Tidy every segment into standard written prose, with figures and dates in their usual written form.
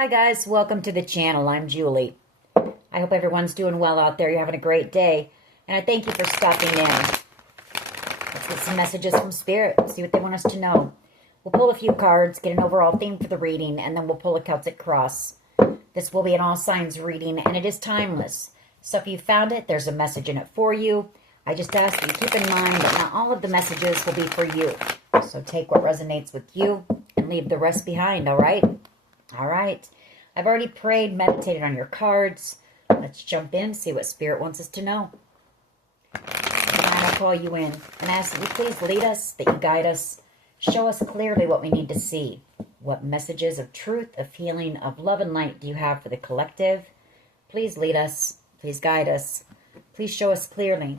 Hi guys, welcome to the channel. I'm Julie. I hope everyone's doing well out there. You're having a great day. And I thank you for stopping in. Let's get some messages from Spirit. See what they want us to know. We'll pull a few cards, get an overall theme for the reading, and then we'll pull a Celtic cross. This will be an all signs reading, and it is timeless. So if you found it, there's a message in it for you. I just ask that you keep in mind that not all of the messages will be for you. So take what resonates with you and leave the rest behind, all right? All right. I've already prayed, meditated on your cards. Let's jump in, see what Spirit wants us to know. And I'll call you in and ask that you please lead us, that you guide us, show us clearly what we need to see. What messages of truth, of healing, of love and light do you have for the collective? Please lead us. Please guide us. Please show us clearly.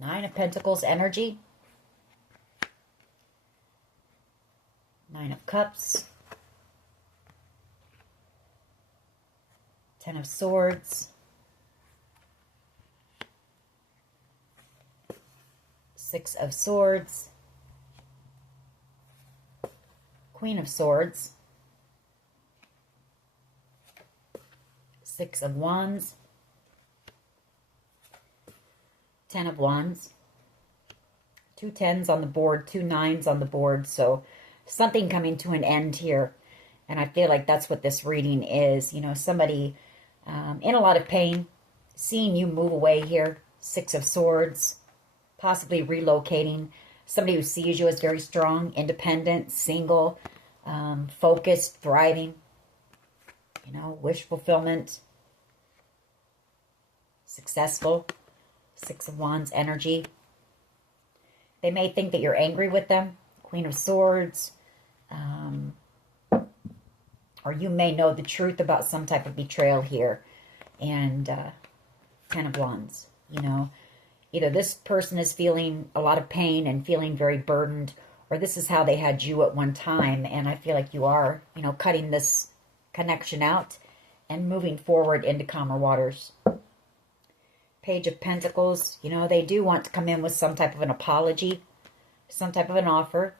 Nine of Pentacles energy. Nine of Cups. 10 of Swords. 6 of Swords. Queen of Swords. 6 of Wands. 10 of Wands. 2 10s on the board, 2 9s on the board. So something coming to an end here. And I feel like that's what this reading is. You know, somebody in a lot of pain, seeing you move away here. 6 of Swords, possibly relocating. Somebody who sees you as very strong, independent, single, focused, thriving. You know, wish fulfillment. Successful. 6 of Wands energy. They may think that you're angry with them. Queen of Swords. Or you may know the truth about some type of betrayal here. And 10 of Wands, you know. Either this person is feeling a lot of pain and feeling very burdened, or this is how they had you at one time. And I feel like you are, you know, cutting this connection out and moving forward into calmer waters. Page of Pentacles, you know, they do want to come in with some type of an apology, some type of an offer.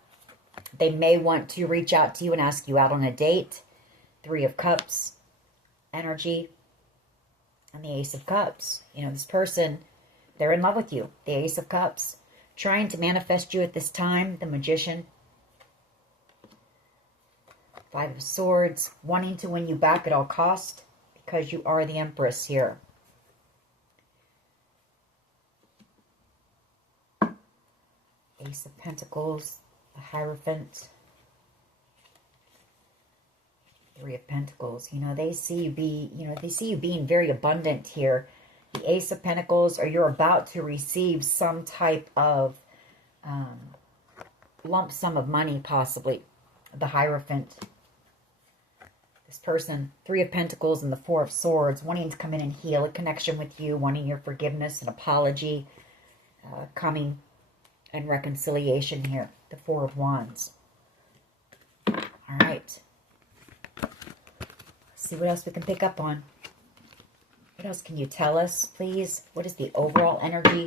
They may want to reach out to you and ask you out on a date. 3 of Cups energy. And the Ace of Cups. You know, this person, they're in love with you. The Ace of Cups. Trying to manifest you at this time. The Magician. 5 of Swords. Wanting to win you back at all cost. Because you are the Empress here. Ace of Pentacles. The Hierophant. 3 of Pentacles. You know, they see you being very abundant here. The Ace of Pentacles, or you're about to receive some type of lump sum of money, possibly. The Hierophant. This person, 3 of Pentacles and the 4 of Swords, wanting to come in and heal a connection with you, wanting your forgiveness and apology, coming and reconciliation here. The 4 of Wands. All right. See what else we can pick up on. What else can you tell us, please? What is the overall energy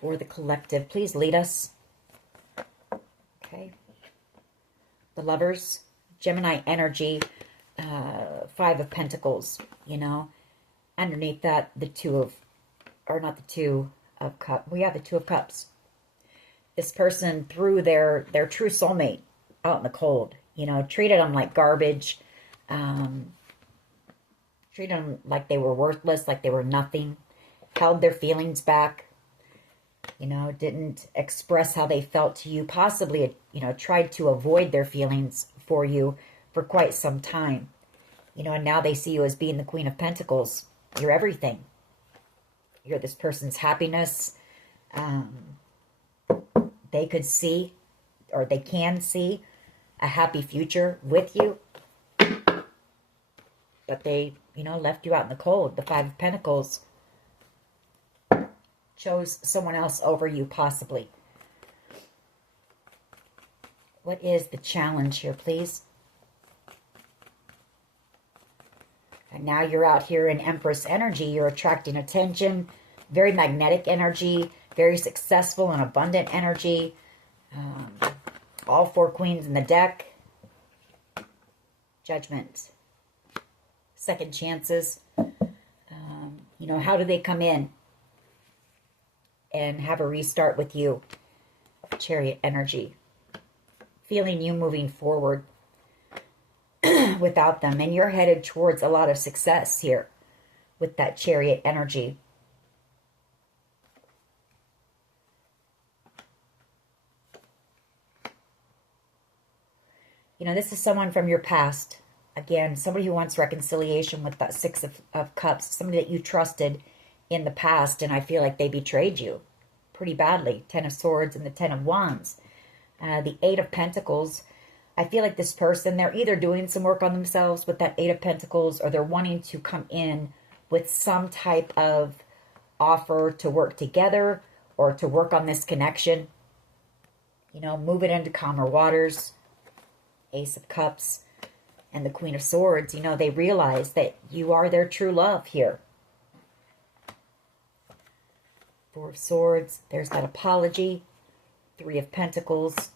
for the collective? Please lead us. Okay. The Lovers, Gemini energy, 5 of Pentacles, you know. Underneath that, the 2 of, or not the 2 of Cups. We have the 2 of Cups. This person threw their true soulmate out in the cold, you know, treated them like garbage, treated them like they were worthless, like they were nothing, held their feelings back, you know, didn't express how they felt to you, possibly, you know, tried to avoid their feelings for you for quite some time, you know, and now they see you as being the Queen of Pentacles. You're everything. You're this person's happiness. They could see, or they can see, a happy future with you. But they, you know, left you out in the cold. The 5 of Pentacles. Chose someone else over you, possibly. What is the challenge here, please? And now you're out here in Empress energy. You're attracting attention. Very magnetic energy. Very successful and abundant energy. All 4 queens in the deck. Judgment. Second chances. You know, how do they come in and have a restart with you? Chariot energy. Feeling you moving forward without them. And you're headed towards a lot of success here with that Chariot energy. You know, this is someone from your past. Again, somebody who wants reconciliation with that Six of Cups. Somebody that you trusted in the past, and I feel like they betrayed you pretty badly. Ten of Swords and the Ten of Wands. The Eight of Pentacles. I feel like this person, they're either doing some work on themselves with that Eight of Pentacles, or they're wanting to come in with some type of offer to work together or to work on this connection. You know, move it into calmer waters. Ace of Cups and the Queen of Swords. You know, they realize that you are their true love here. Four of Swords. There's that apology. Three of Pentacles.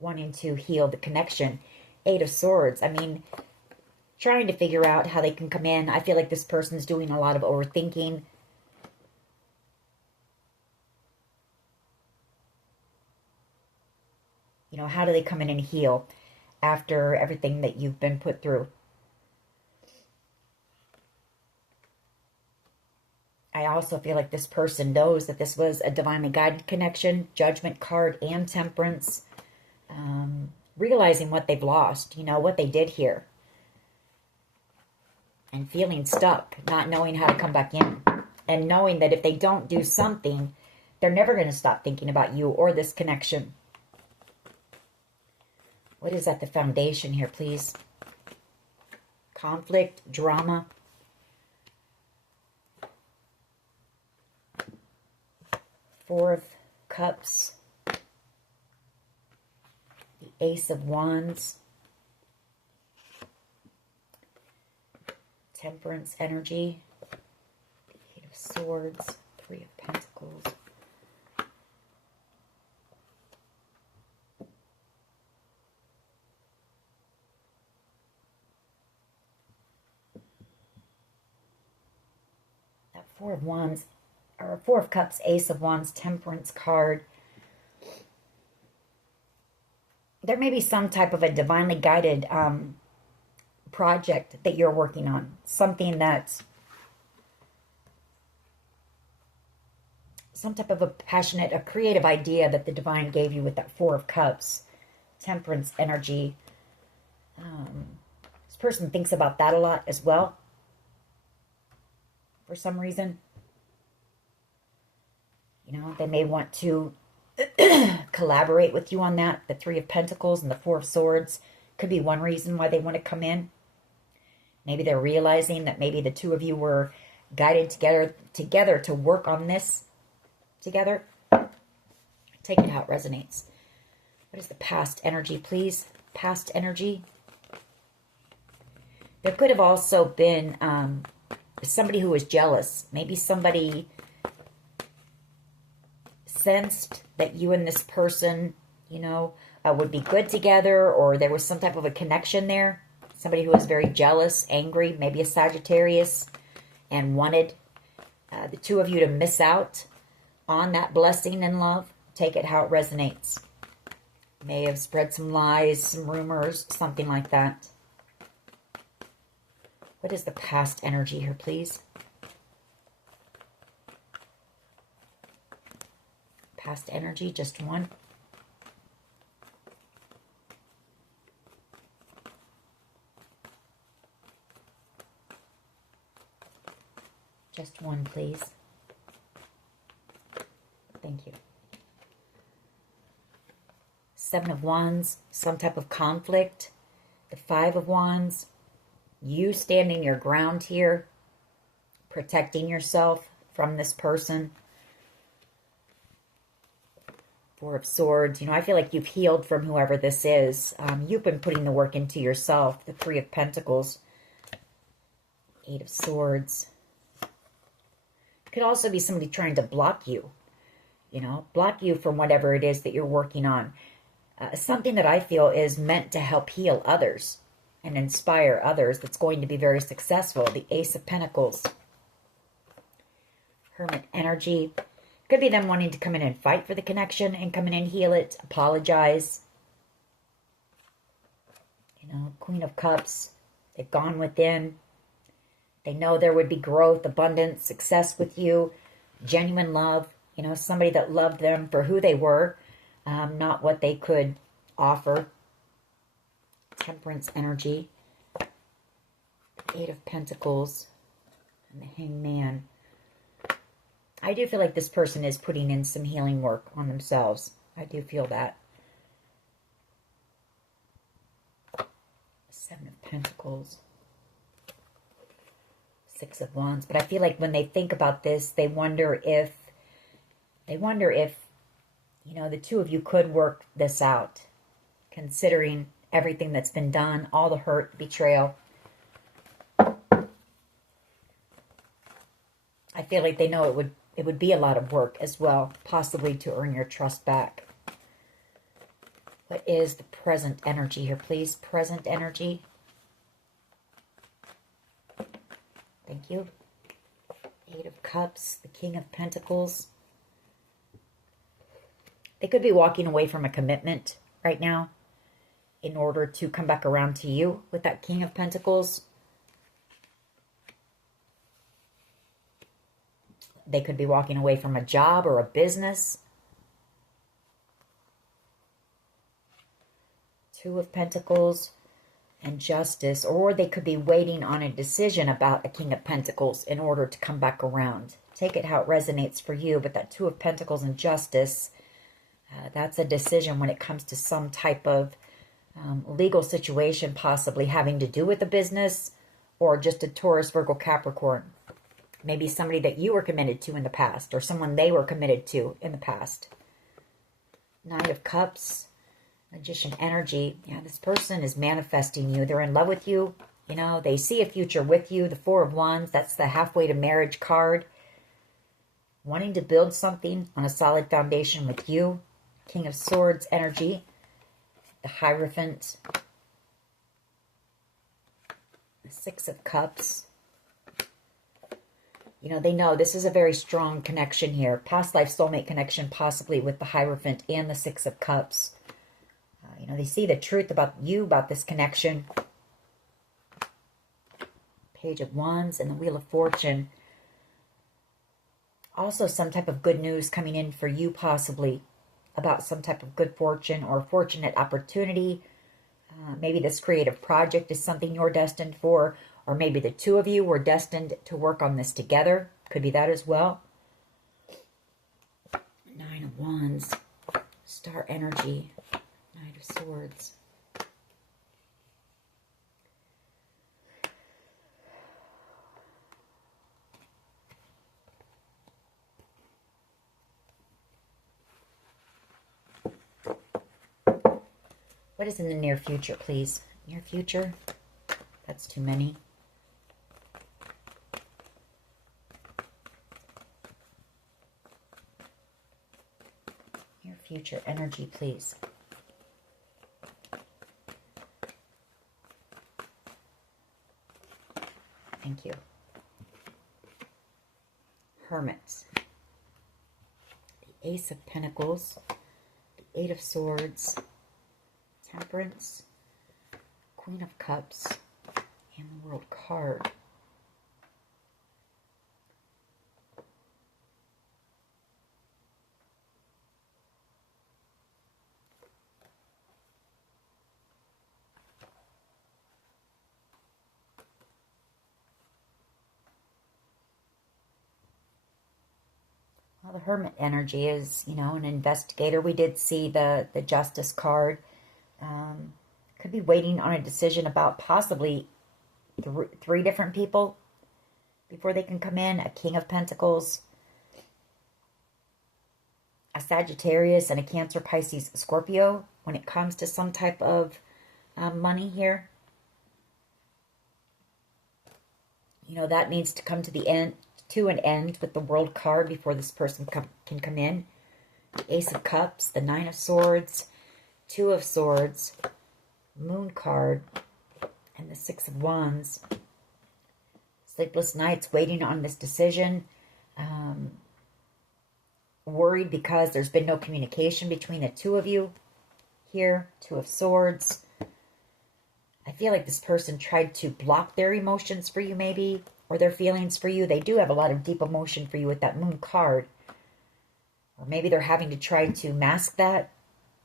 Wanting to heal the connection. Eight of Swords. I mean, trying to figure out how they can come in. I feel like this person's doing a lot of overthinking. You know, how do they come in and heal after everything that you've been put through? I also feel like this person knows that this was a divinely guided connection. Judgment card and Temperance. Realizing what they've lost, you know, what they did here. And feeling stuck, not knowing how to come back in. And knowing that if they don't do something, they're never going to stop thinking about you or this connection. What is at the foundation here, please? Conflict, drama. Four of Cups. The Ace of Wands. Temperance energy. The Eight of Swords. Three of Pentacles. That Four of Wands, or Four of Cups, Ace of Wands, Temperance card. There may be some type of a divinely guided project that you're working on. Something that's some type of a passionate, a creative idea that the divine gave you with that Four of Cups. Temperance energy. This person thinks about that a lot as well. For some reason. You know, they may want to collaborate with you on that. The Three of Pentacles and the Four of Swords could be one reason why they want to come in. Maybe they're realizing that maybe the two of you were guided together to work on this together. Take it how it resonates. What is the past energy, please? Past energy. There could have also been somebody who was jealous. Maybe somebody sensed that you and this person, you know, would be good together, or there was some type of a connection there. Somebody who was very jealous, angry, maybe a Sagittarius, and wanted the two of you to miss out on that blessing and love. Take it how it resonates. May have spread some lies, some rumors, something like that. What is the past energy here, please? Past energy, just one. Just one, please. Thank you. Seven of Wands, some type of conflict. The Five of Wands, you standing your ground here, protecting yourself from this person. Four of Swords, you know, I feel like you've healed from whoever this is. You've been putting the work into yourself. The Three of Pentacles. Eight of Swords. Could also be somebody trying to block you. You know, block you from whatever it is that you're working on. something that I feel is meant to help heal others and inspire others, that's going to be very successful. The Ace of Pentacles. Hermit energy. Could be them wanting to come in and fight for the connection and come in and heal it, apologize. You know, Queen of Cups. They've gone within. They know there would be growth, abundance, success with you, genuine love. You know, somebody that loved them for who they were, not what they could offer. Temperance energy. Eight of Pentacles. And the Hangman. I do feel like this person is putting in some healing work on themselves. I do feel that. Seven of Pentacles. Six of Wands. But I feel like when they think about this, they wonder if, you know, the two of you could work this out, considering everything that's been done, all the hurt, betrayal. I feel like they know it would be a lot of work as well, possibly to earn your trust back. What is the present energy here, please? Present energy. Thank you. Eight of Cups, the King of Pentacles. They could be walking away from a commitment right now in order to come back around to you with that King of Pentacles. They could be walking away from a job or a business. Two of Pentacles and Justice. Or they could be waiting on a decision about a King of Pentacles in order to come back around. Take it how it resonates for you. But that Two of Pentacles and Justice, that's a decision when it comes to some type of legal situation, possibly having to do with a business or just a Taurus, Virgo, Capricorn. Maybe somebody that you were committed to in the past or someone they were committed to in the past. Nine of Cups, Magician energy. Yeah, this person is manifesting you. They're in love with you. You know, they see a future with you. The Four of Wands, that's the halfway to marriage card. Wanting to build something on a solid foundation with you. King of Swords energy. The Hierophant. The Six of Cups. You know, they know this is a very strong connection here. Past life soulmate connection, possibly with the Hierophant and the Six of Cups. You know, they see the truth about you, about this connection. Page of Wands and the Wheel of Fortune. Also some type of good news coming in for you, possibly, about some type of good fortune or fortunate opportunity. Maybe this creative project is something you're destined for. Or maybe the two of you were destined to work on this together. Could be that as well. Nine of Wands. Star energy. Knight of Swords. What is in the near future, please? Near future? That's too many. Near future energy, please. Thank you. Hermits. The Ace of Pentacles. The Eight of Swords. Temperance. Queen of Cups. And the World card. Well, the Hermit energy is, you know, an investigator. We did see the Justice card. Could be waiting on a decision about possibly three different people before they can come in. A King of Pentacles, a Sagittarius, and a Cancer, Pisces, Scorpio when it comes to some type of money here. You know, that needs to come to the end, to an end with the World card before this person can come in. The Ace of Cups, the Nine of Swords, Two of Swords, Moon card, and the Six of Wands. Sleepless nights waiting on this decision. Worried because there's been no communication between the two of you here. Two of Swords. I feel like this person tried to block their emotions for you maybe, or their feelings for you. They do have a lot of deep emotion for you with that Moon card. Or maybe they're having to try to mask that,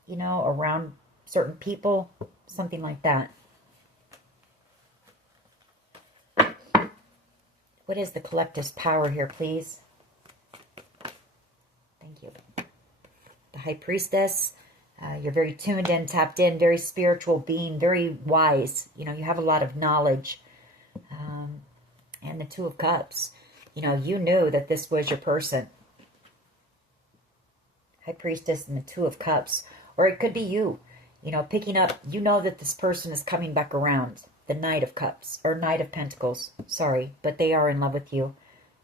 you know, around certain people. Something like that. What is the collective's power here, please? Thank you. The High Priestess. You're very tuned in, tapped in, very spiritual being, very wise. You know, you have a lot of knowledge. And the Two of Cups. You know, you knew that this was your person. High Priestess and the Two of Cups. Or it could be you. You know, picking up, you know that this person is coming back around. The Knight of Cups, or Knight of Pentacles. Sorry, but they are in love with you.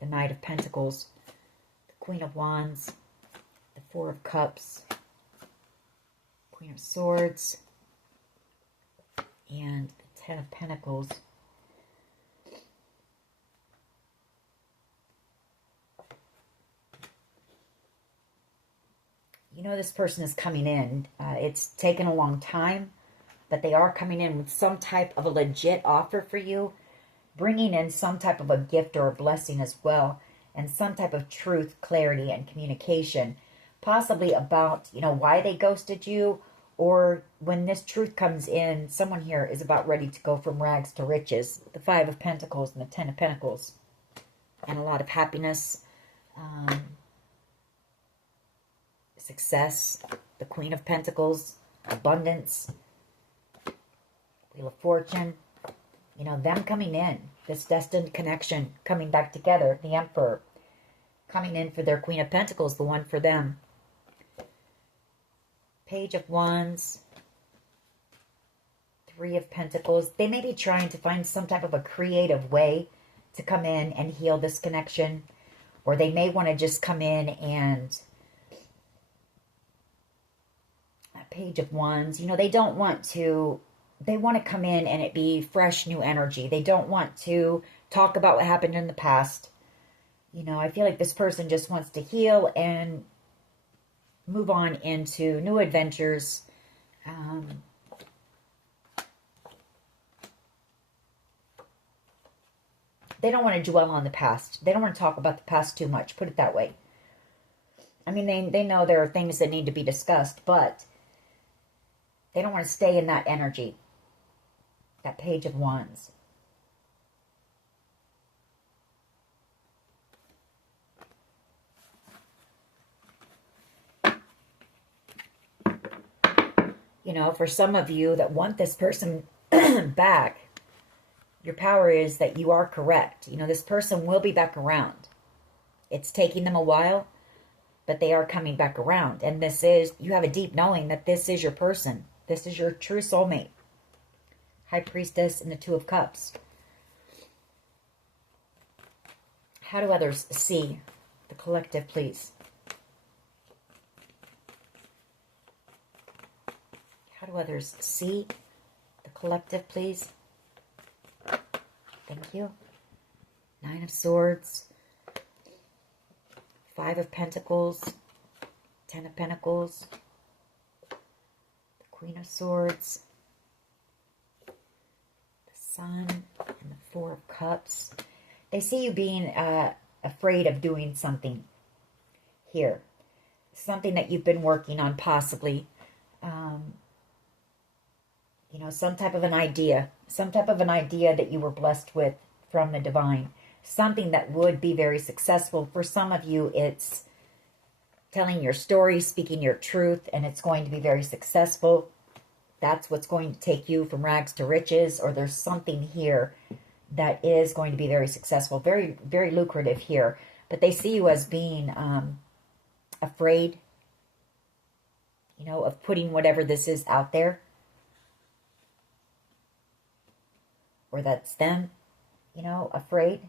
The Knight of Pentacles. The Queen of Wands. The Four of Cups. Queen of Swords. And the Ten of Pentacles. You know this person is coming in. It's taken a long time, but they are coming in with some type of a legit offer for you, bringing in some type of a gift or a blessing as well, and some type of truth, clarity, and communication, possibly about, you know, why they ghosted you, or when this truth comes in, someone here is about ready to go from rags to riches. The Five of Pentacles and the Ten of Pentacles, and a lot of happiness, success, the Queen of Pentacles, abundance, Wheel of Fortune, you know, them coming in, this destined connection, coming back together, the Emperor, coming in for their Queen of Pentacles, the one for them. Page of Wands, Three of Pentacles. They may be trying to find some type of a creative way to come in and heal this connection, or they may want to just come in and Page of Wands, you know, they don't want to, they want to come in and it be fresh, new energy. They don't want to talk about what happened in the past. You know, I feel like this person just wants to heal and move on into new adventures. They don't want to dwell on the past. They don't want to talk about the past too much, put it that way. I mean, they know there are things that need to be discussed, but they don't want to stay in that energy. That Page of Wands. You know, for some of you that want this person back, your power is that you are correct. You know, this person will be back around. It's taking them a while, but they are coming back around. And this is, you have a deep knowing that this is your person. This is your true soulmate. High Priestess and the Two of Cups. How do others see the collective, please? How do others see the collective, please? Thank you. Nine of Swords. Five of Pentacles. Ten of Pentacles. Queen of Swords, the Sun, and the Four of Cups. They see you being afraid of doing something here. Something that you've been working on possibly. You know, some type of an idea. Some type of an idea that you were blessed with from the divine. Something that would be very successful. For some of you, it's telling your story, speaking your truth, and it's going to be very successful. That's what's going to take you from rags to riches, or there's something here that is going to be very successful, very, very lucrative here. But they see you as being afraid, you know, of putting whatever this is out there. Or that's them, you know, afraid,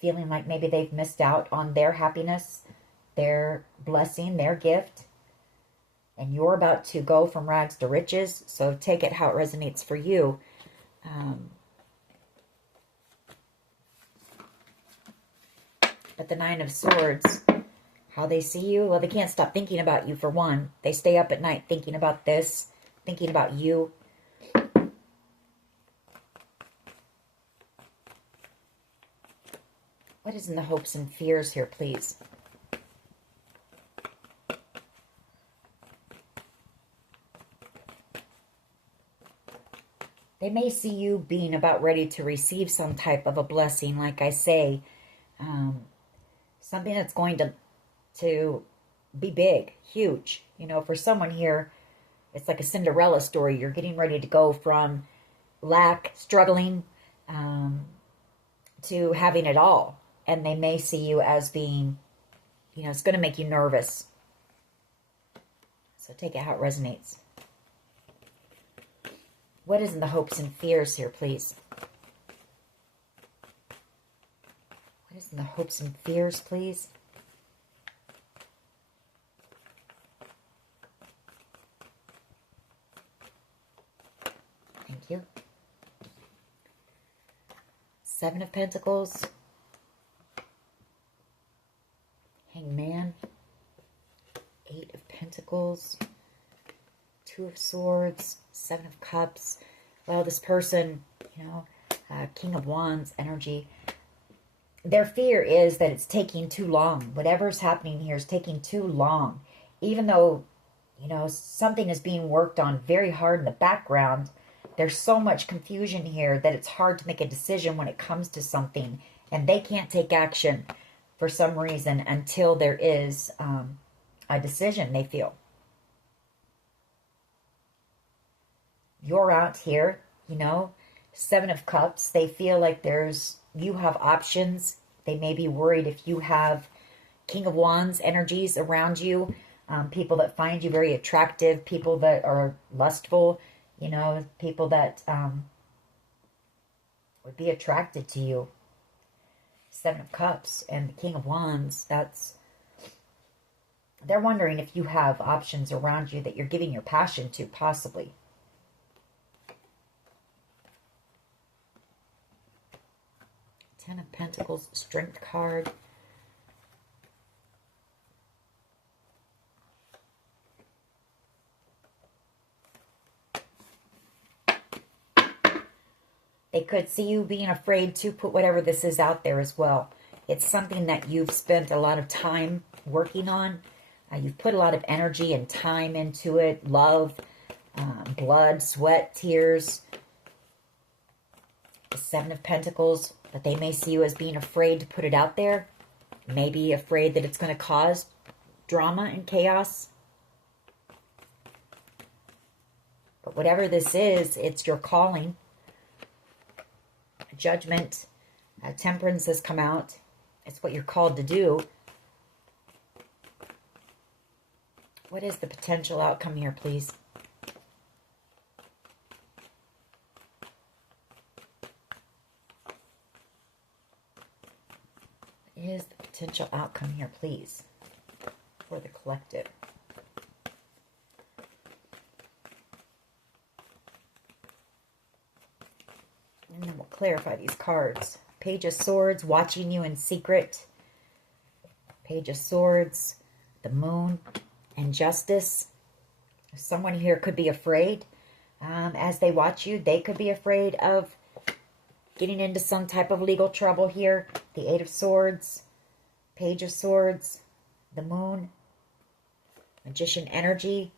feeling like maybe they've missed out on their happiness, their blessing, their gift. And you're about to go from rags to riches. So take it how it resonates for you. But the Nine of Swords, how they see you, well, they can't stop thinking about you for one. They stay up at night thinking about this, thinking about you. What is in the hopes and fears here, please? They may see you being about ready to receive some type of a blessing, like I say. Something that's going to be big, huge. You know, for someone here, it's like a Cinderella story. You're getting ready to go from lack, struggling, to having it all. And they may see you as being, you know, it's going to make you nervous. So take it how it resonates. What is in the hopes and fears here, please? What is in the hopes and fears, please? Thank you. Seven of Pentacles. Hangman. Eight of Pentacles. Two of Swords. Seven of Cups. Well, this person, you know, King of Wands energy. Their fear is that it's taking too long. Whatever's happening here is taking too long. Even though, you know, something is being worked on very hard in the background, there's so much confusion here that it's hard to make a decision when it comes to something. And they can't take action for some reason until there is a decision, they feel. You're out here, you know, Seven of Cups. They feel like you have options. They may be worried if you have King of Wands energies around you, people that find you very attractive, people that are lustful, you know, people that would be attracted to you. Seven of Cups and the King of Wands, they're wondering if you have options around you that you're giving your passion to, possibly. Ten of Pentacles, Strength card. They could see you being afraid to put whatever this is out there as well. It's something that you've spent a lot of time working on. You've put a lot of energy and time into it. Love, blood, sweat, tears. The Seven of Pentacles. But they may see you as being afraid to put it out there. Maybe afraid that it's going to cause drama and chaos. But whatever this is, it's your calling. Judgment, Temperance has come out. It's what you're called to do. What is the potential outcome here, please? What is the potential outcome here, please, for the collective? And then we'll clarify these cards. Page of Swords, watching you in secret. Page of Swords, the Moon, and Justice. Someone here could be afraid. As they watch you, they could be afraid of getting into some type of legal trouble here. The Eight of Swords, Page of Swords, the Moon, Magician energy.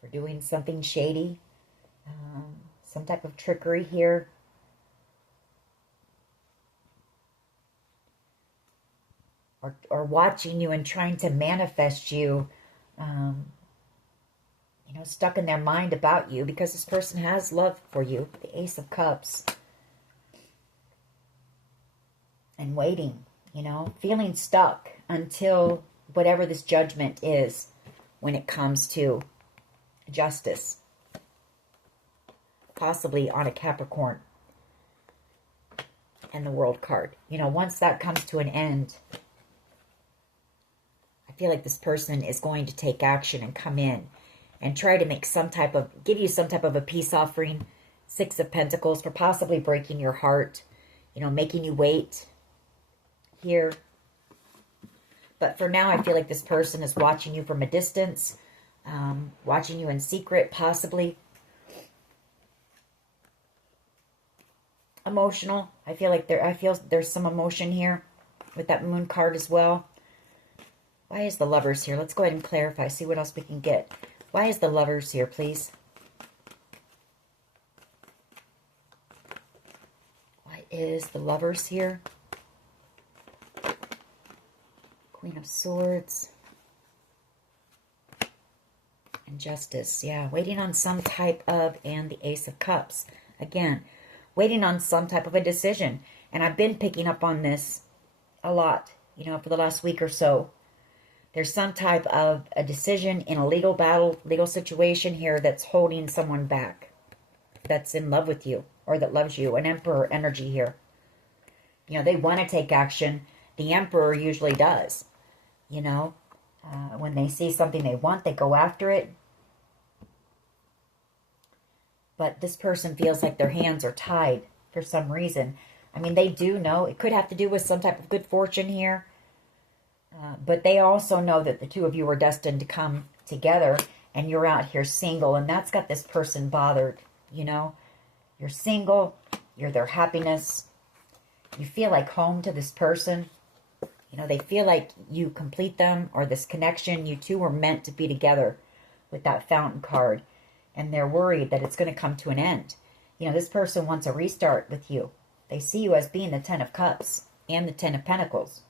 For doing something shady, some type of trickery here. Or watching you and trying to manifest you, you know, stuck in their mind about you, because this person has love for you. The Ace of Cups. And waiting, you know, feeling stuck until whatever this judgment is when it comes to justice. Possibly on a Capricorn. and the World card. You know, once that comes to an end, I feel like this person is going to take action and come in and try to make some type of, give you some type of a peace offering. Six of Pentacles, for possibly breaking your heart, you know, making you wait here. But for now, I feel like this person is watching you from a distance, watching you in secret, possibly. Emotional. I feel like there's some emotion here with that Moon card as well. Why is the Lovers here? Let's go ahead and clarify, see what else we can get. Why is the Lovers here, please? Why is the Lovers here? Queen of Swords. And Justice. Yeah, waiting on some type of, and the Ace of Cups. Again, waiting on some type of a decision. And I've been picking up on this a lot, you know, for the last week or so. There's some type of a decision in a legal battle, legal situation here that's holding someone back. That's in love with you or that loves you. An Emperor energy here. You know, they want to take action. The Emperor usually does. You know, when they see something they want, they go after it. But this person feels like their hands are tied for some reason. I mean, they do know. It could have to do with some type of good fortune here. But they also know that the two of you are destined to come together. And you're out here single. And that's got this person bothered, you know. You're single. You're their happiness. You feel like home to this person. You know, they feel like you complete them or this connection. You two were meant to be together with that Fountain card. And they're worried that it's going to come to an end. You know, this person wants a restart with you. They see you as being the Ten of Cups and the Ten of Pentacles.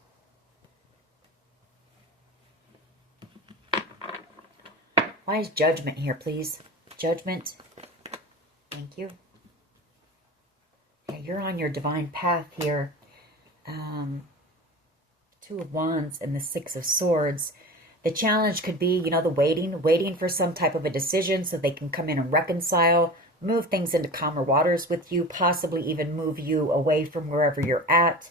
Why is Judgment here, please? Judgment. Thank you. Yeah, you're on your divine path here. Two of Wands and the Six of Swords. The challenge could be, you know, the waiting for some type of a decision so they can come in and reconcile, move things into calmer waters with you, possibly even move you away from wherever you're at.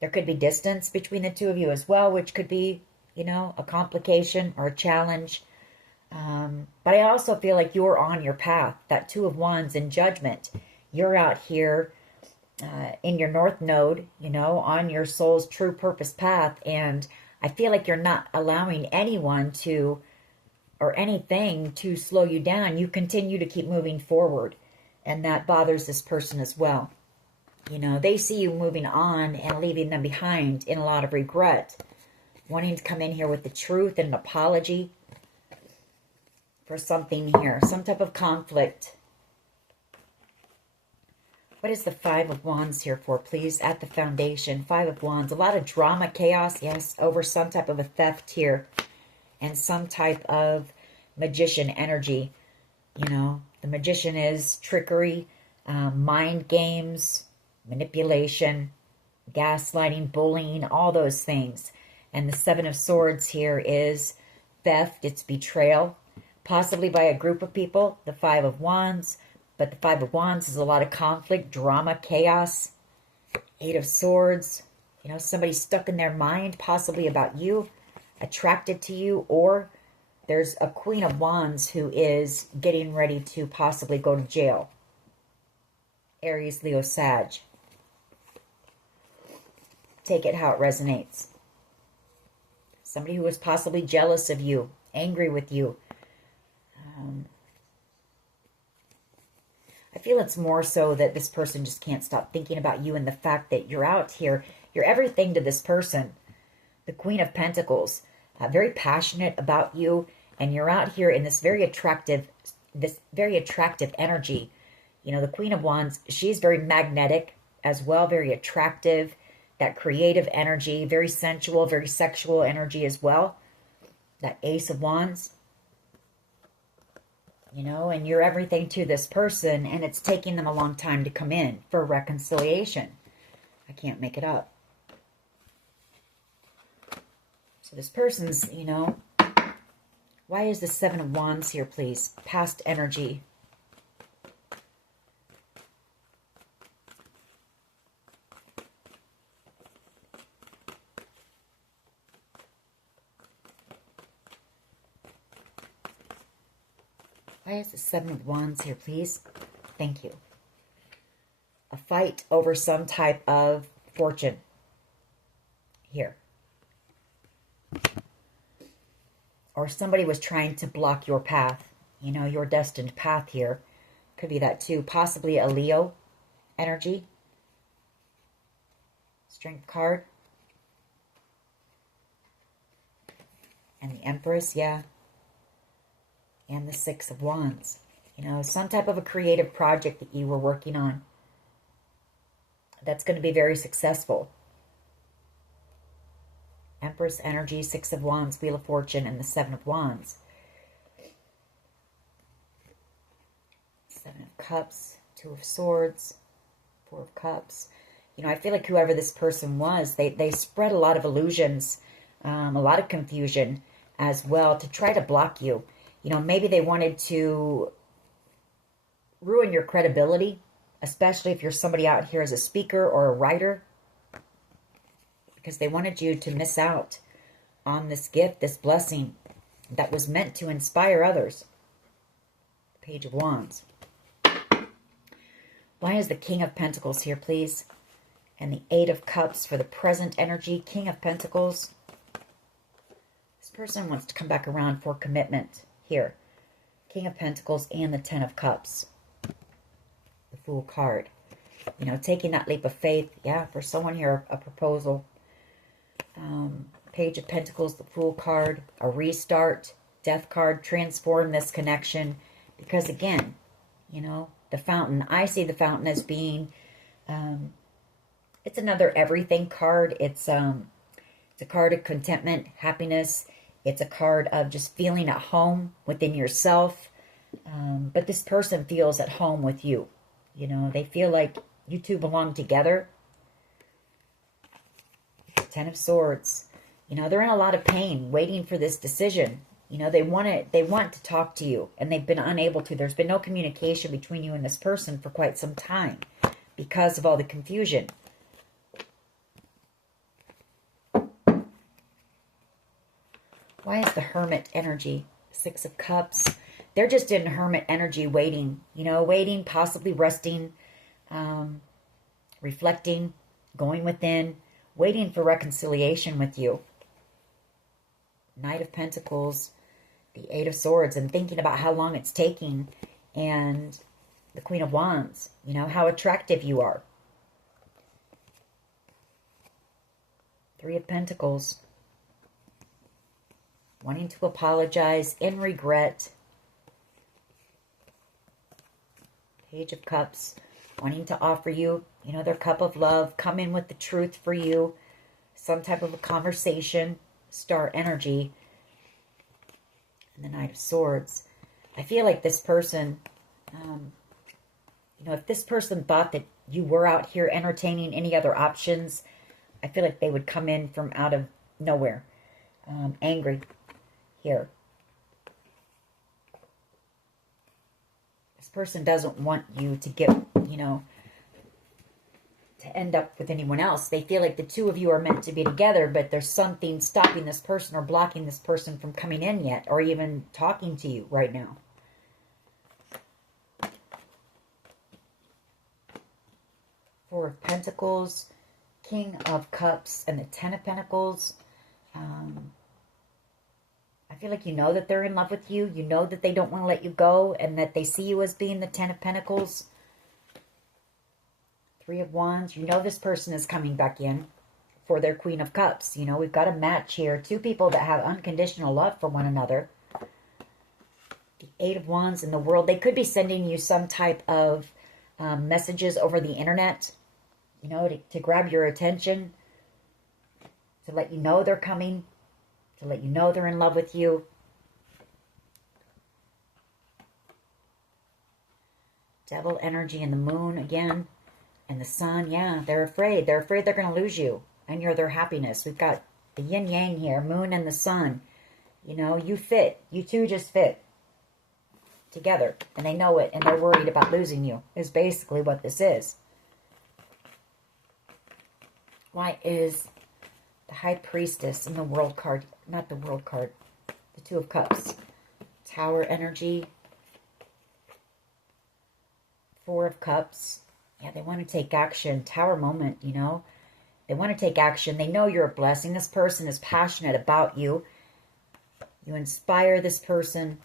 There could be distance between the two of you as well, which could be, you know, a complication or a challenge. But I also feel like you're on your path. That Two of Wands in Judgment. You're out here in your North Node, you know, on your soul's true purpose path. And I feel like you're not allowing anyone to, or anything to slow you down. You continue to keep moving forward. And that bothers this person as well. You know, they see you moving on and leaving them behind in a lot of regret. Wanting to come in here with the truth and an apology for something here. Some type of conflict. What is the Five of Wands here for, please? At the foundation, Five of Wands. A lot of drama, chaos, yes, over some type of a theft here. And some type of magician energy. You know, the magician is trickery, mind games, manipulation, gaslighting, bullying, all those things. And the Seven of Swords here is theft, it's betrayal, possibly by a group of people. The Five of Wands. But the Five of Wands is a lot of conflict, drama, chaos. Eight of Swords. You know, somebody stuck in their mind, possibly about you, attracted to you. Or there's a Queen of Wands who is getting ready to possibly go to jail. Aries, Leo, Sag. Take it how it resonates. Somebody who is possibly jealous of you, angry with you. I feel it's more so that this person just can't stop thinking about you and the fact that you're out here. You're everything to this person. The Queen of Pentacles. Very passionate about you. And you're out here in this very attractive energy. You know, the Queen of Wands, she's very magnetic as well. Very attractive. That creative energy. Very sensual, very sexual energy as well. That Ace of Wands. You know, and you're everything to this person, and it's taking them a long time to come in for reconciliation. I can't make it up. So this person's, you know, why is the Seven of Wands here, please? Past energy. Why is the Seven of Wands here, please? Thank you. A fight over some type of fortune here. Or somebody was trying to block your path. You know, your destined path here. Could be that too. Possibly a Leo energy. Strength card. And the Empress, yeah. And the Six of Wands. You know, some type of a creative project that you were working on. That's going to be very successful. Empress energy, Six of Wands, Wheel of Fortune, and the Seven of Wands. Seven of Cups, Two of Swords, Four of Cups. You know, I feel like whoever this person was, they spread a lot of illusions, a lot of confusion as well to try to block you. You know, maybe they wanted to ruin your credibility, especially if you're somebody out here as a speaker or a writer, because they wanted you to miss out on this gift, this blessing that was meant to inspire others. Page of Wands. Why is the King of Pentacles here, please? And the Eight of Cups for the present energy. King of Pentacles. This person wants to come back around for commitment here. King of Pentacles and the Ten of Cups. The Fool card. You know, taking that leap of faith. Yeah, for someone here, a proposal. Page of Pentacles, the Fool card. A restart. Death card. Transform this connection. Because again, you know, the Fountain. I see the Fountain as being... it's another everything card. It's a card of contentment, happiness. It's a card of just feeling at home within yourself. But this person feels at home with you. You know, they feel like you two belong together. Ten of Swords. You know, they're in a lot of pain, waiting for this decision. You know, they want to talk to you, and they've been unable to. There's been no communication between you and this person for quite some time because of all the confusion. Why is the Hermit energy? Six of Cups. They're just in Hermit energy, waiting. You know, waiting, possibly resting, reflecting, going within, waiting for reconciliation with you. Knight of Pentacles, the Eight of Swords, and thinking about how long it's taking, and the Queen of Wands. You know, how attractive you are. Three of Pentacles. Wanting to apologize, in regret. Page of Cups. Wanting to offer you, you know, their cup of love. Come in with the truth for you. Some type of a conversation. Star energy. And the Knight of Swords. I feel like this person, you know, if this person thought that you were out here entertaining any other options, I feel like they would come in from out of nowhere. Angry. Here. This person doesn't want you to get, you know, to end up with anyone else. They feel like the two of you are meant to be together, but there's something stopping this person or blocking this person from coming in yet, or even talking to you right now. Four of Pentacles, King of Cups, and the Ten of Pentacles. I feel like you know that they're in love with you. You know that they don't want to let you go, and that they see you as being the Ten of Pentacles. Three of Wands. You know this person is coming back in for their Queen of Cups. You know, we've got a match here. Two people that have unconditional love for one another. The Eight of Wands in the World. They could be sending you some type of messages over the internet, you know, to grab your attention, to let you know they're coming, to let you know they're in love with you. Devil energy and the Moon again. And the Sun, yeah, they're afraid. They're afraid they're going to lose you. And you're their happiness. We've got the yin yang here, Moon and the Sun. You know, you fit. You two just fit together. And they know it. And they're worried about losing you, is basically what this is. Why is the High Priestess in the World card, not the World card, the Two of Cups. Tower energy, Four of Cups. Yeah, they want to take action. Tower moment, you know. They want to take action. They know you're a blessing. This person is passionate about you. You inspire this person.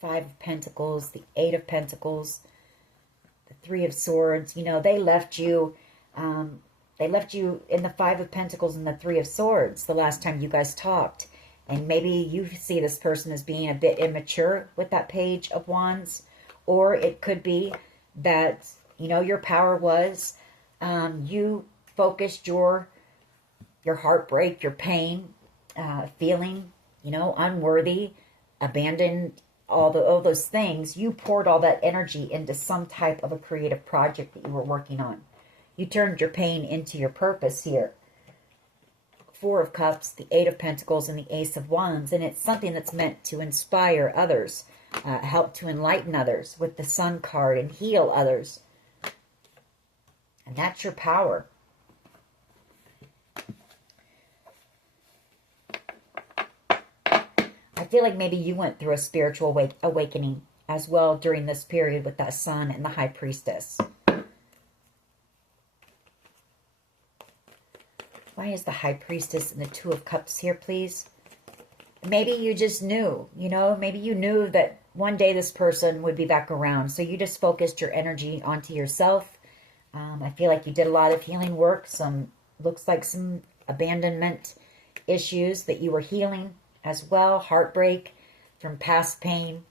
Five of Pentacles, the Eight of Pentacles, the Three of Swords. You know, they left you in the Five of Pentacles and the Three of Swords the last time you guys talked. And maybe you see this person as being a bit immature with that Page of Wands. Or it could be that, you know, your power was you focused your heartbreak, your pain, feeling, you know, unworthy, abandoned, all those things. You poured all that energy into some type of a creative project that you were working on. You turned your pain into your purpose here. Four of Cups, the Eight of Pentacles, and the Ace of Wands. And it's something that's meant to inspire others, help to enlighten others with the Sun card, and heal others. And that's your power. I feel like maybe you went through a spiritual awakening as well during this period with that Sun and the High Priestess. Why is the High Priestess and the Two of Cups here, please? Maybe you just knew, you know, maybe you knew that one day this person would be back around. So you just focused your energy onto yourself. I feel like you did a lot of healing work. Looks like some abandonment issues that you were healing as well. Heartbreak from past pain,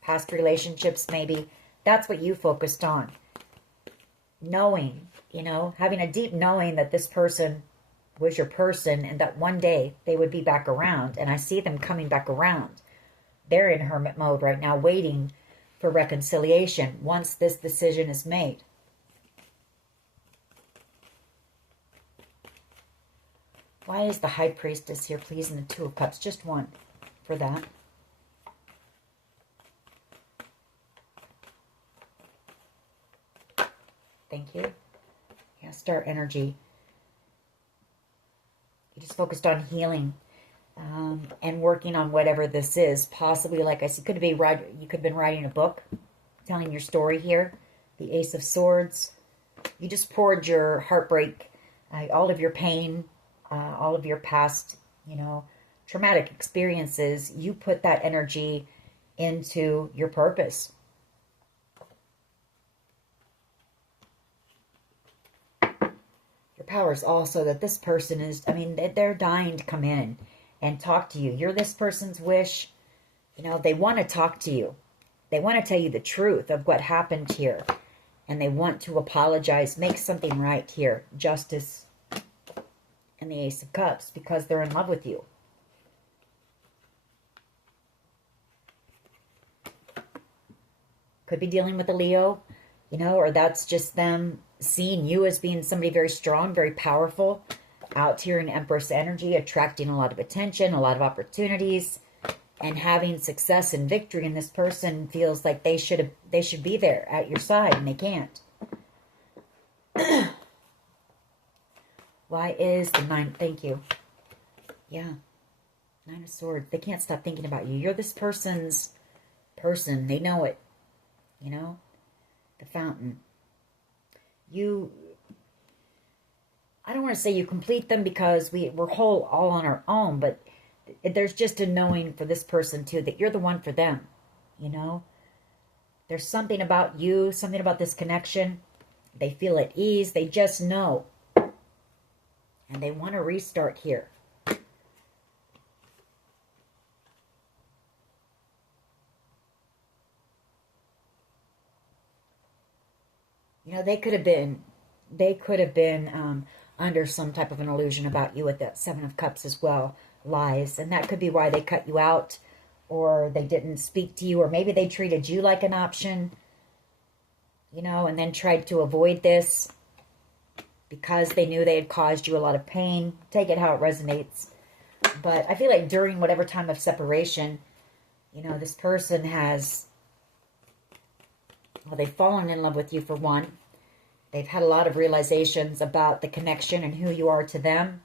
past relationships maybe. That's what you focused on. Knowing, you know, having a deep knowing that this person was your person and that one day they would be back around. And I see them coming back around. They're in hermit mode right now, waiting for reconciliation once this decision is made. Why is the High Priestess here, please, and the Two of Cups? Just one for that. Thank you. Yeah, Star energy. You just focused on healing and working on whatever this is. Possibly, like I said, you could have been writing a book, telling your story here. The Ace of Swords. You just poured your heartbreak, all of your pain, all of your past, you know, traumatic experiences. You put that energy into your purpose. Your power is also that this person is, I mean, they're dying to come in and talk to you. You're this person's wish. You know, they want to talk to you. They want to tell you the truth of what happened here. And they want to apologize, make something right here. Justice and the Ace of Cups, because they're in love with you. Could be dealing with a Leo, you know, or that's just them seeing you as being somebody very strong, very powerful, out here in Empress energy, attracting a lot of attention, a lot of opportunities, and having success and victory. And this person feels like they should be there at your side, and they can't. Why is the Nine? Thank you. Yeah. Nine of Swords. They can't stop thinking about you. You're this person's person. They know it. You know? The Fountain. I don't want to say you complete them because we're whole all on our own, but there's just a knowing for this person too that you're the one for them. You know? There's something about you, something about this connection. They feel at ease. They just know. And they want to restart here. You know, they could have been under some type of an illusion about you with that Seven of Cups as well. Lies. And that could be why they cut you out, or they didn't speak to you, or maybe they treated you like an option, you know, and then tried to avoid this because they knew they had caused you a lot of pain. Take it how it resonates. But I feel like during whatever time of separation, you know, this person has, well, they've fallen in love with you for one. They've had a lot of realizations about the connection and who you are to them.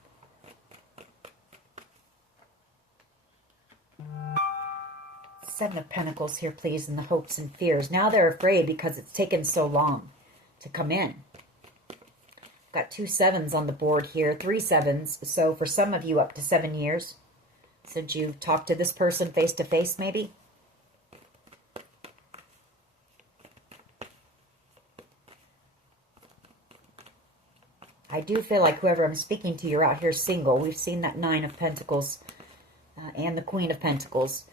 Seven of Pentacles here, please, and the hopes and fears. Now they're afraid because it's taken so long to come in. Got 2 sevens on the board here, 3 sevens. So for some of you, up to 7 years. Since you talked to this person face to face, maybe. I do feel like whoever I'm speaking to, you're out here single. We've seen that 9 of Pentacles and the Queen of Pentacles.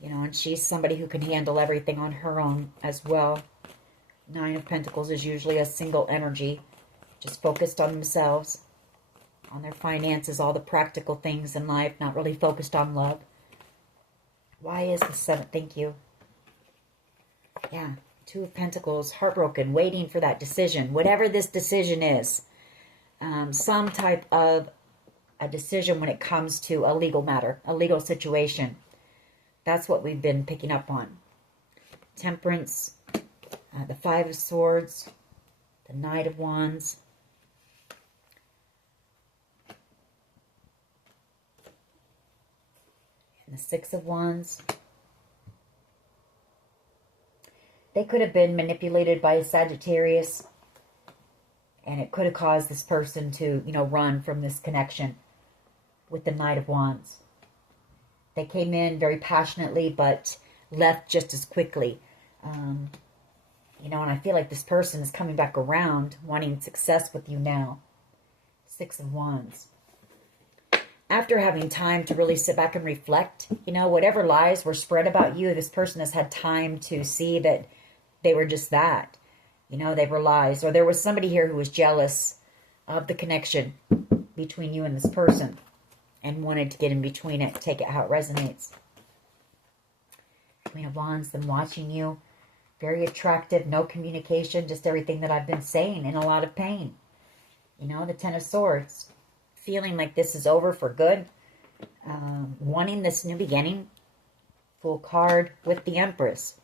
You know, and she's somebody who can handle everything on her own as well. 9 of Pentacles is usually a single energy, just focused on themselves, on their finances, all the practical things in life, not really focused on love. Why is the 7? Thank you. Yeah, 2 of Pentacles, heartbroken, waiting for that decision. Whatever this decision is, some type of a decision when it comes to a legal matter, a legal situation. That's what we've been picking up on. Temperance, the 5 of Swords, the Knight of Wands, and the 6 of Wands. They could have been manipulated by a Sagittarius, and it could have caused this person to, you know, run from this connection with the Knight of Wands. They came in very passionately, but left just as quickly. You know, and I feel like this person is coming back around, wanting success with you now. 6 of Wands. After having time to really sit back and reflect, you know, whatever lies were spread about you, this person has had time to see that they were just that. You know, they were lies. Or there was somebody here who was jealous of the connection between you and this person and wanted to get in between it, take it how it resonates. Queen of Wands, them watching you. Very attractive, no communication, just everything that I've been saying, in a lot of pain. You know, the 10 of Swords. Feeling like this is over for good. Wanting this new beginning. Full card with the Empress.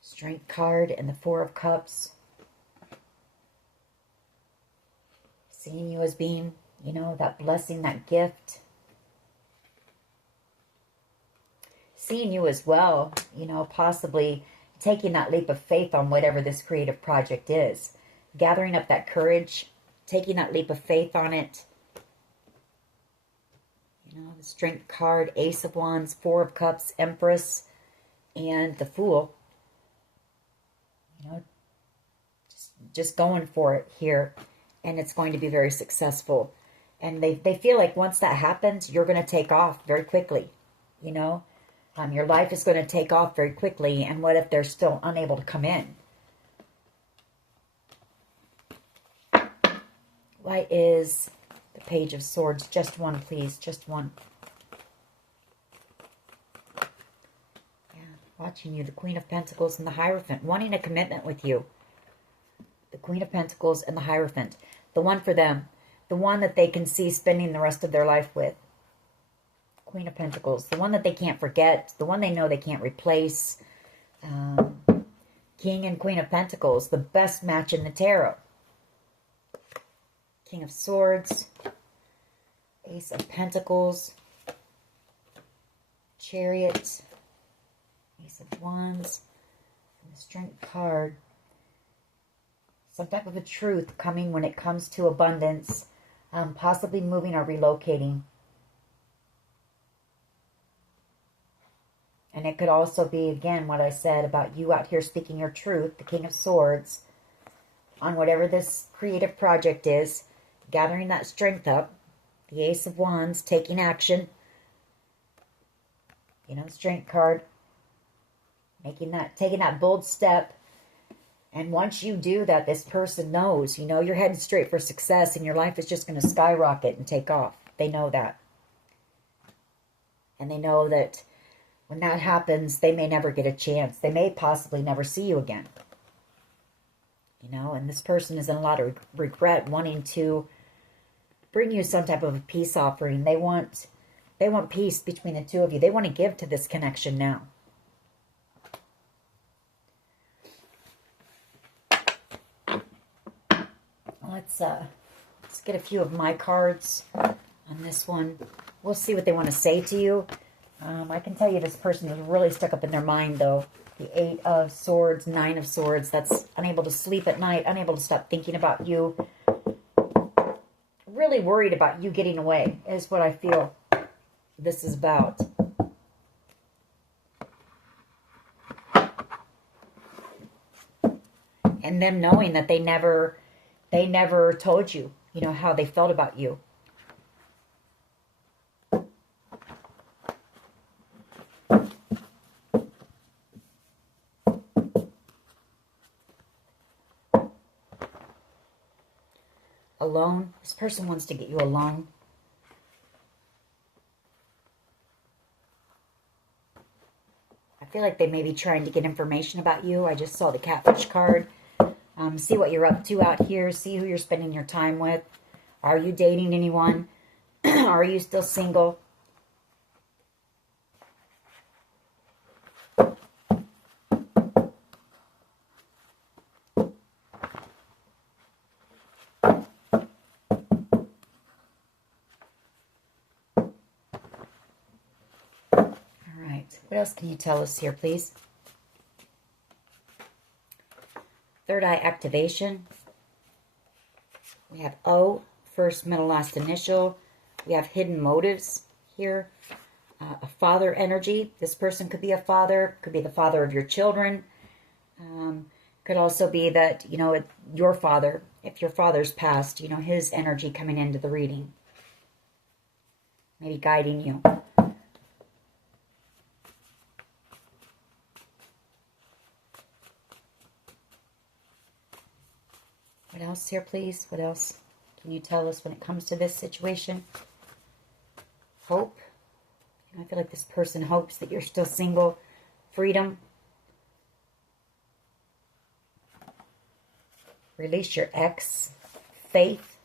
Strength card and the 4 of Cups. Seeing you as being, you know, that blessing, that gift. Seeing you as well, you know, possibly taking that leap of faith on whatever this creative project is. Gathering up that courage, taking that leap of faith on it. You know, the Strength card, Ace of Wands, 4 of Cups, Empress, and the Fool. You know, just going for it here. And it's going to be very successful. And they feel like once that happens, you're going to take off very quickly. You know, your life is going to take off very quickly. And what if they're still unable to come in? Why is the Page of Swords? Just one, please. Just one. Yeah, watching you. The Queen of Pentacles and the Hierophant. Wanting a commitment with you. The Queen of Pentacles and the Hierophant. The one for them. The one that they can see spending the rest of their life with. Queen of Pentacles. The one that they can't forget. The one they know they can't replace. King and Queen of Pentacles. The best match in the tarot. King of Swords. Ace of Pentacles. Chariot. Ace of Wands. And the Strength card. Some type of a truth coming when it comes to abundance, possibly moving or relocating. And it could also be, again, what I said about you out here speaking your truth, the King of Swords, on whatever this creative project is, gathering that strength up, the Ace of Wands, taking action, you know, Strength card, taking that bold step. And once you do that, this person knows, you know, you're headed straight for success and your life is just going to skyrocket and take off. They know that. And they know that when that happens, they may never get a chance. They may possibly never see you again. You know, and this person is in a lot of regret, wanting to bring you some type of a peace offering. They want peace between the two of you. They want to give to this connection now. Let's get a few of my cards on this one. We'll see what they want to say to you. I can tell you this person is really stuck up in their mind, though. The 8 of Swords, 9 of Swords. That's unable to sleep at night, unable to stop thinking about you. Really worried about you getting away is what I feel this is about. And them knowing that they never told you, you know, how they felt about you. Alone. This person wants to get you alone. I feel like they may be trying to get information about you. I just saw the Catfish card. See what you're up to out here. See who you're spending your time with. Are you dating anyone? Are you still single? What else can you tell us here, please? Third eye activation. We have O, first, middle, last initial. We have hidden motives here. A father energy. This person could be a father. Could be the father of your children. Could also be that, you know, your father, if your father's passed, you know, his energy coming into the reading. Maybe guiding you. What else here, please? What else can you tell us when it comes to this situation? Hope. I feel like this person hopes that you're still single. Freedom. Release your ex. Faith.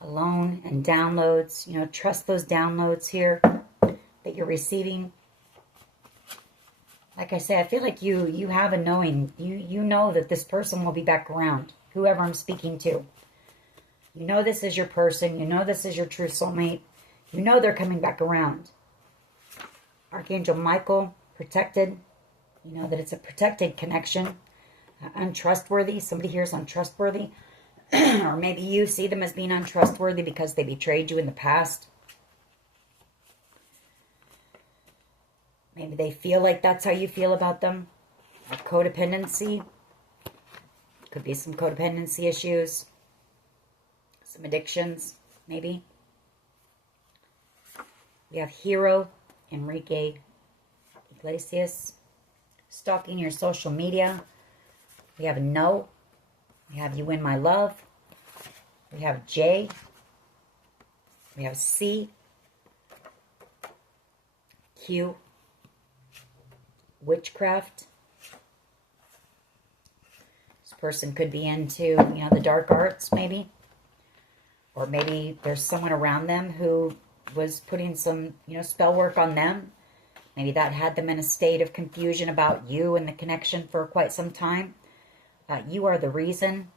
Alone and downloads. You know, trust those downloads here that you're receiving. Like I say, I feel like you have a knowing. You know that this person will be back around. Whoever I'm speaking to. You know this is your person. You know this is your true soulmate. You know they're coming back around. Archangel Michael, protected. You know that it's a protected connection. Untrustworthy. Somebody here is untrustworthy. Or maybe you see them as being untrustworthy because they betrayed you in the past. Maybe they feel like that's how you feel about them. Codependency. Could be some codependency issues. Some addictions, maybe. We have Hero, Enrique Iglesias. Stalking your social media. We have No. We have You In My Love. We have J. We have C. Q. Witchcraft. This person could be into, you know, the dark arts, maybe. Or maybe there's someone around them who was putting some, you know, spell work on them. Maybe that had them in a state of confusion about you and the connection for quite some time. You are the reason.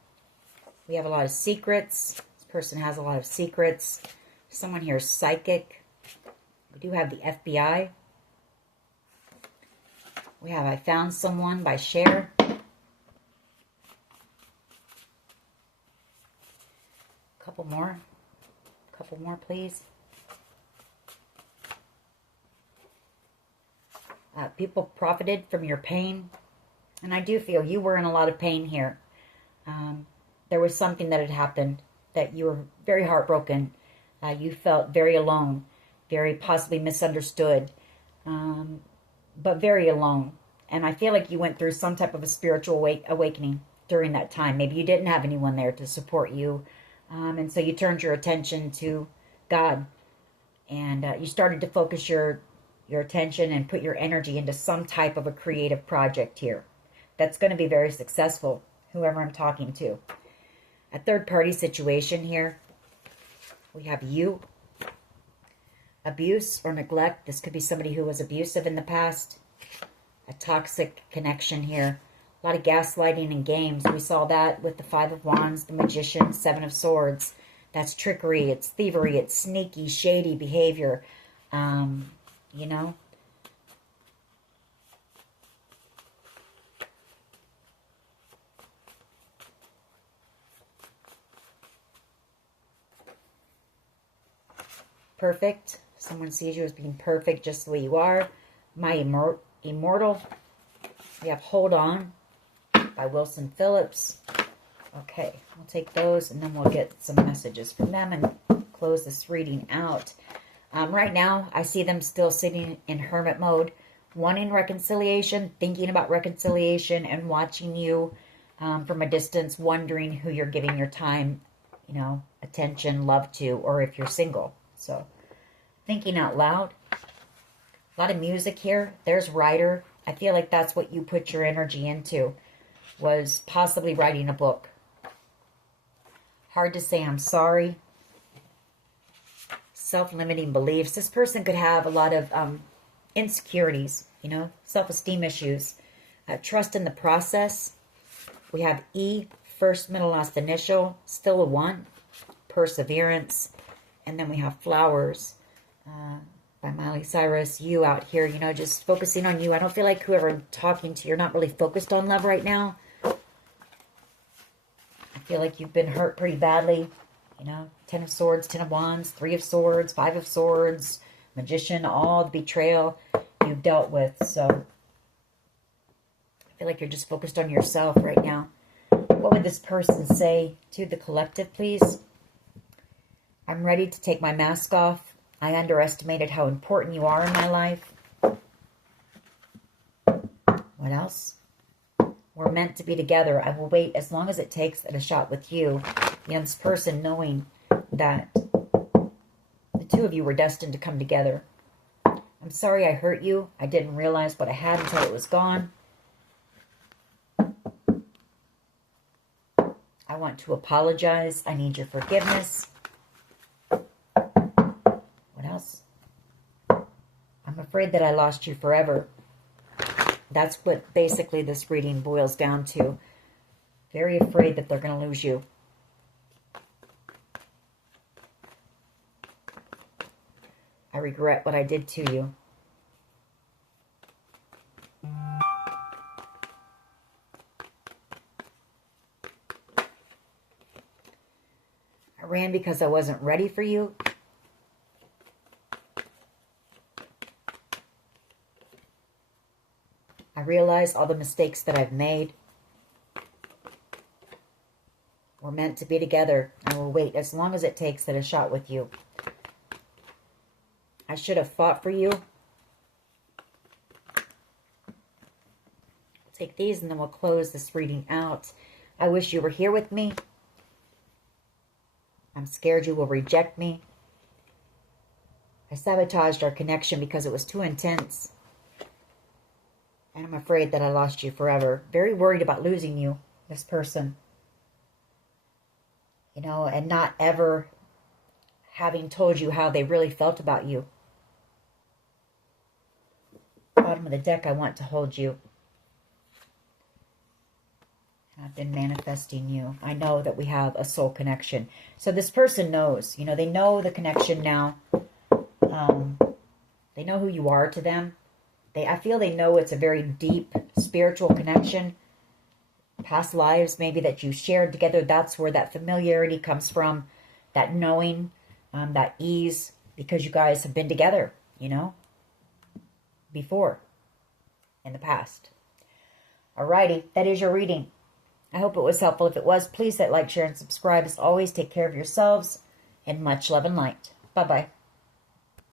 We have a lot of secrets. This person has a lot of secrets. Someone here is psychic. We do have the FBI. We have I Found Someone by Cher. Couple more, please. People profited from your pain. And I do feel you were in a lot of pain here. There was something that had happened that you were very heartbroken. You felt very alone, very possibly misunderstood. But very alone. And I feel like you went through some type of a spiritual awakening during that time. Maybe you didn't have anyone there to support you. And so you turned your attention to God. And you started to focus your attention and put your energy into some type of a creative project here. That's going to be very successful, whoever I'm talking to. A third-party situation here. We have you. Abuse or neglect. This could be somebody who was abusive in the past. A toxic connection here. A lot of gaslighting and games. We saw that with the 5 of Wands, the Magician, 7 of Swords. That's trickery, it's thievery, it's sneaky, shady behavior. You know, perfect. Someone sees you as being perfect just the way you are. My Immortal. We have Hold On by Wilson Phillips. Okay, we'll take those and then we'll get some messages from them and close this reading out. Right now, I see them still sitting in hermit mode, wanting reconciliation, thinking about reconciliation, and watching you from a distance, wondering who you're giving your time, you know, attention, love to, or if you're single. So, thinking out loud. A lot of music here. There's writer. I feel like that's what you put your energy into, was possibly writing a book. Hard to say I'm sorry. Self-limiting beliefs. This person could have a lot of insecurities, you know, self-esteem issues. Trust in the process. We have E, first, middle, last initial, still a 1. Perseverance. And then we have Flowers by Miley Cyrus. You out here, you know, just focusing on you. I don't feel like whoever I'm talking to, you're not really focused on love right now. I feel like you've been hurt pretty badly. You know, 10 of Swords, 10 of Wands, 3 of Swords, 5 of Swords, Magician, all the betrayal you've dealt with. So, I feel like you're just focused on yourself right now. What would this person say to the collective, please? I'm ready to take my mask off. I underestimated how important you are in my life. What else? We're meant to be together. I will wait as long as it takes at a shot with you. You know, this person knowing that the two of you were destined to come together. I'm sorry I hurt you. I didn't realize what I had until it was gone. I want to apologize. I need your forgiveness. What else? I'm afraid that I lost you forever. That's what basically this reading boils down to. Very afraid that they're going to lose you. I regret what I did to you. I ran because I wasn't ready for you. I realize all the mistakes that I've made. We're meant to be together. I will wait as long as it takes at a shot with you. I should have fought for you. Take these and then we'll close this reading out. I wish you were here with me. I'm scared you will reject me. I sabotaged our connection because it was too intense. And I'm afraid that I lost you forever. Very worried about losing you, this person. You know, and not ever having told you how they really felt about you. Bottom of the deck, I want to hold you. I've been manifesting you. I know that we have a soul connection. So this person knows. You know, they know the connection now. They know who you are to them. I feel they know it's a very deep spiritual connection. Past lives maybe that you shared together. That's where that familiarity comes from. That knowing, that ease. Because you guys have been together, you know. Before. In the past. Alrighty, that is your reading. I hope it was helpful. If it was, please hit like, share, and subscribe. As always, take care of yourselves. And much love and light. Bye-bye.